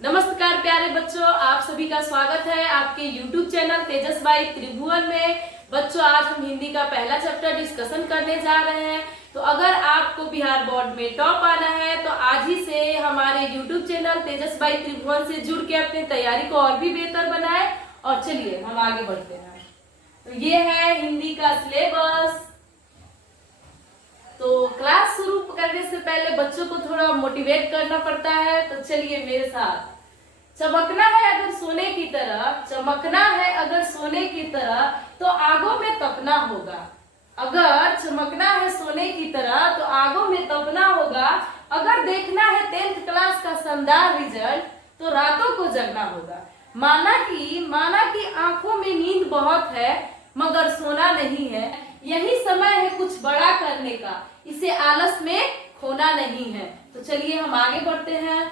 नमस्कार प्यारे बच्चों, आप सभी का स्वागत है आपके YouTube चैनल तेजस बाई त्रिभुवन में। बच्चों, आज हम हिंदी का पहला चैप्टर डिस्कशन करने जा रहे हैं। तो अगर आपको बिहार बोर्ड में टॉप आना है तो आज ही से हमारे YouTube चैनल तेजस बाई त्रिभुवन से जुड़ के अपनी तैयारी को और भी बेहतर बनाए। और चलिए हम आगे बढ़ते हैं। तो ये है हिंदी का सिलेबस। तो क्लास शुरू करने से पहले बच्चों को थोड़ा मोटिवेट करना पड़ता है। तो चलिए मेरे साथ। चमकना है अगर सोने की तरह, चमकना है अगर सोने की तरह, तो आगों में तपना होगा। अगर चमकना है सोने की तरह तो आगों में तपना होगा। अगर देखना है 10th क्लास का शानदार रिजल्ट तो रातों को जगना होगा। माना कि आंखों में नींद बहुत है मगर सोना नहीं है। यही समय है कुछ बड़ा करने का, इसे आलस में खोना नहीं है। तो चलिए हम आगे बढ़ते हैं।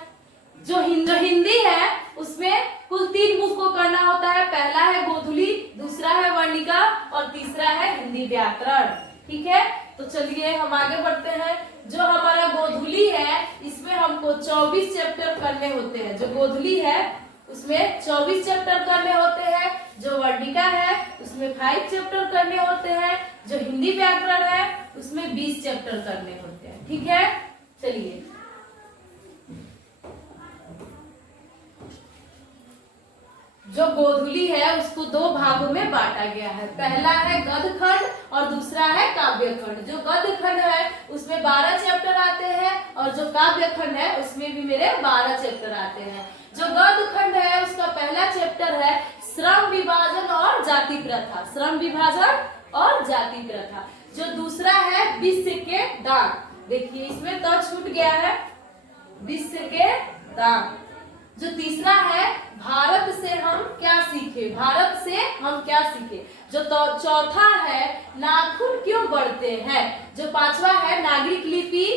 जो हिंदी है उसमें कुल 3 बुक को करना होता है। पहला है गोधुली, दूसरा है वर्णिका और तीसरा है हिंदी व्याकरण। ठीक है, तो चलिए हम आगे बढ़ते हैं। जो हमारा गोधुली है इसमें हमको 24 चैप्टर करने होते हैं। जो गोधुली है उसमें 24 चैप्टर करने होते हैं। जो वर्णिका है उसमें 5 चैप्टर करने होते हैं। जो हिंदी व्याकरण है उसमें 20 चैप्टर करने होते हैं। ठीक है, चलिए जो गोधुली है उसको 2 भागों में बांटा गया है। पहला है गद्य खंड और दूसरा है काव्य खंड। जो गद्य खंड है उसमें 12 चैप्टर आते हैं और जो काव्य खंड है उसमें भी मेरे 12 चैप्टर आते हैं। जो गद्य खंड है उसका पहला चैप्टर है श्रम विभाजन और जाति प्रथा। श्रम विभाजन और जाति प्रथा। जो दूसरा है विश्व के दाग। देखिए इसमें तो छूट गया है विश्व के दाग। जो तीसरा है भारत से हम क्या सीखे। भारत से हम क्या सीखे। जो चौथा है नाखून क्यों बढ़ते हैं। जो 5वां है नागरिक लिपि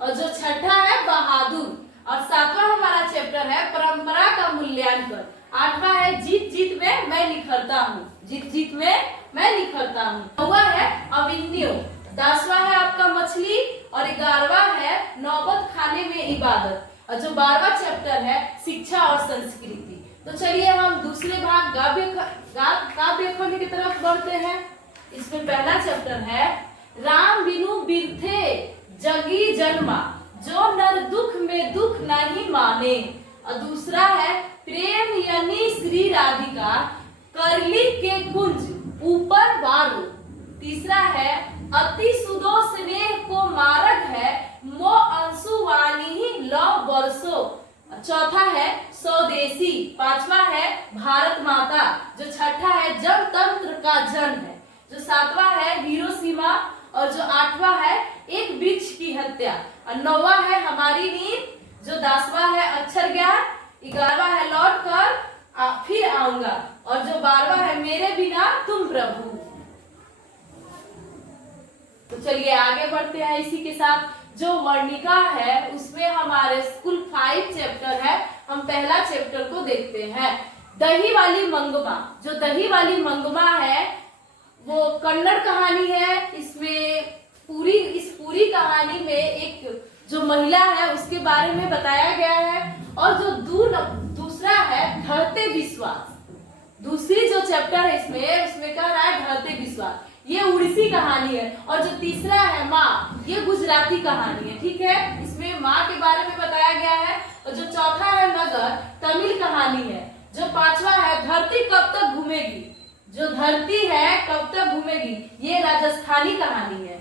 और जो 6ठा है बहादुर और 7वां हमारा चैप्टर है परंपरा का मूल्यांकन। 8वां है जीत जीत में मैं निखरता हूँ। जीत जीत में मैं निखरता हूँ। 9वां है अभिनयो। 10वां है आपका मछली और 11वां है नौबत खाने में इबादत और जो 12वां चैप्टर है शिक्षा और संस्कृति। तो चलिए हम दूसरे भाग काव्य खंड की तरफ बढ़ते हैं। इसमें पहला चैप्टर है राम बिनु बिरथे जगी जन्मा, जो नर दुख में दुख नहीं माने। और दूसरा है प्रेम यानी श्री राधिका, करली के कुंज ऊपर वारो। तीसरा है अति सुदो स्नेह को मारक है, मो अंशु वाणी ही लव बरसो। चौथा है स्वदेशी। 5वां है भारत माता। जो 6ठा है जनतंत्र का जन है। जो 7वां है हिरोशिमा और जो 8वां है एक वृक्ष की हत्या और 9वां है हमारी नींद। जो 10वां है अक्षर ज्ञान। 11वां है लौट कर फिर आऊंगा और जो 12वां है मेरे बिना तुम प्रभु। तो चलिए आगे बढ़ते हैं इसी के साथ। जो वर्णिका है उसमें हमारे कुल 5 चैप्टर है। हम पहला चैप्टर को देखते हैं दही वाली मंगमा। जो दही वाली मंगमा है वो कन्नड़ कहानी है। इसमें इस पूरी कहानी में एक जो महिला है उसके बारे में बताया गया है। और जो दूसरा है ढलते विश्वास। दूसरी जो चैप्टर है उसमें कह रहा है ढलते विश्वास, ये उड़ीसी कहानी है। और जो तीसरा है माँ, ये गुजराती कहानी है। ठीक है, इसमें माँ के बारे में बताया गया है। और जो चौथा है नगर, तमिल कहानी है। जो 5वां है धरती कब तक घूमेगी। जो धरती है कब तक घूमेगी, ये राजस्थानी कहानी है।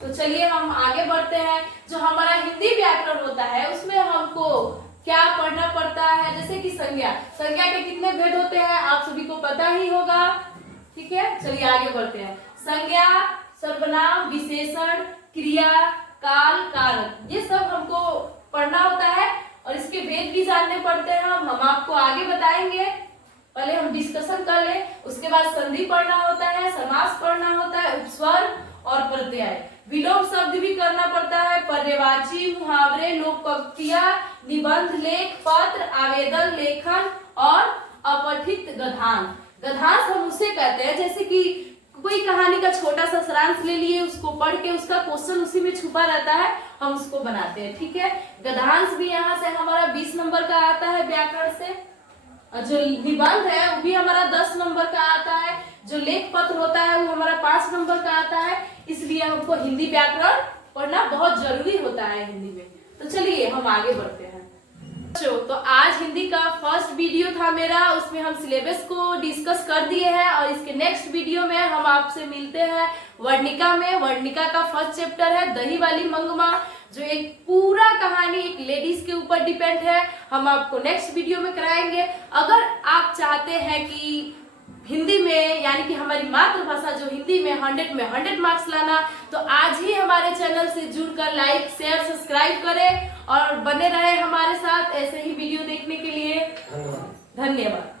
तो चलिए हम आगे बढ़ते हैं। जो हमारा हिंदी व्याकरण होता है उसमें हमको क्या पढ़ना पड़ता है, जैसे कि संज्ञा के कितने भेद होते हैं आप सभी को पता ही होगा। ठीक है, चलिए आगे बढ़ते हैं। संज्ञा, सर्वनाम, विशेषण, क्रिया, काल, कारक, ये सब हमको पढ़ना होता है और इसके भेद भी जानने पड़ते हैं। हम आपको आगे बताएंगे, पहले हम डिस्कशन कर ले। उसके बाद संधि पढ़ना होता है, समास पढ़ना होता है, उपस्वर्ग और प्रत्यय, विलोम शब्द भी करना पड़ता है, पर्यवाची, मुहावरे, लोकपंक्तियां, निबंध, लेख, पत्र, आवेदन, लेखन और अपठित गद्यांश। गद्यांश हम उसे कहते हैं जैसे कि कोई कहानी का छोटा सा सारांश ले लिए, उसको पढ़ के उसका क्वेश्चन उसी में छुपा रहता है, हम उसको बनाते हैं। ठीक है, गद्यांश भी यहाँ से हमारा 20 नंबर का आता है, व्याकरण से। और जो निबंध है वो भी हमारा 10 नंबर का आता है। जो लेख पत्र होता है वो हमारा 5 नंबर का आता है। इसलिए हमको हिंदी व्याकरण पढ़ना बहुत जरूरी होता है हिंदी में। तो चलिए हम आगे बढ़ते हैं। तो आज हिंदी का फर्स्ट वीडियो था मेरा, उसमें हम सिलेबस को डिस्कस कर दिए हैं और इसके नेक्स्ट वीडियो में हम आपसे मिलते हैं वर्णिका में। वर्णिका का फर्स्ट चैप्टर है दही वाली मंगमा, जो एक पूरा कहानी एक लेडीज के ऊपर डिपेंड है। हम आपको नेक्स्ट वीडियो में कराएंगे। अगर आप चाहते हैं कि हिंदी में यानी कि हमारी मातृभाषा जो हिंदी में 100 में 100 मार्क्स लाना, तो आज ही हमारे चैनल से जुड़कर लाइक शेयर सब्सक्राइब करें और बने रहे हमारे साथ ऐसे ही वीडियो देखने के लिए। धन्यवाद।